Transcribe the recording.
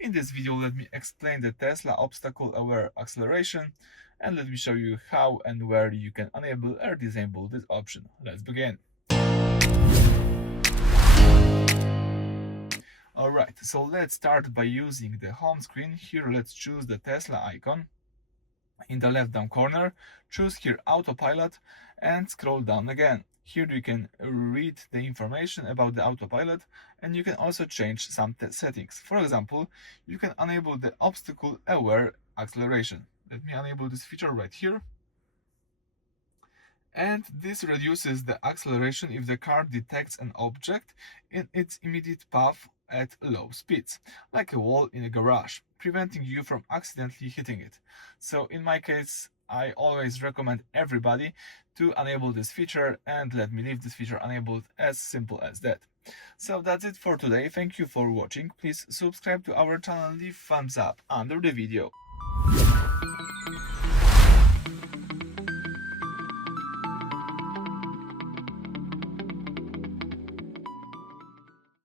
In this video, let me explain the Tesla obstacle-aware acceleration, and let me show you how and where you can enable or disable this option. Let's begin. Alright, so let's start by using the home screen. Here let's choose the Tesla icon. In the left down corner, choose here Autopilot and scroll down again. Here you can read the information about the autopilot, and you can also change some settings. For example, you can enable the obstacle aware acceleration. Let me enable this feature right here. And this reduces the acceleration if the car detects an object in its immediate path at low speeds, like a wall in a garage, preventing you from accidentally hitting it. So in my case, I always recommend everybody to enable this feature, and let me leave this feature enabled, as simple as that. So that's it for today. Thank you for watching. Please subscribe to our channel and leave thumbs up under the video.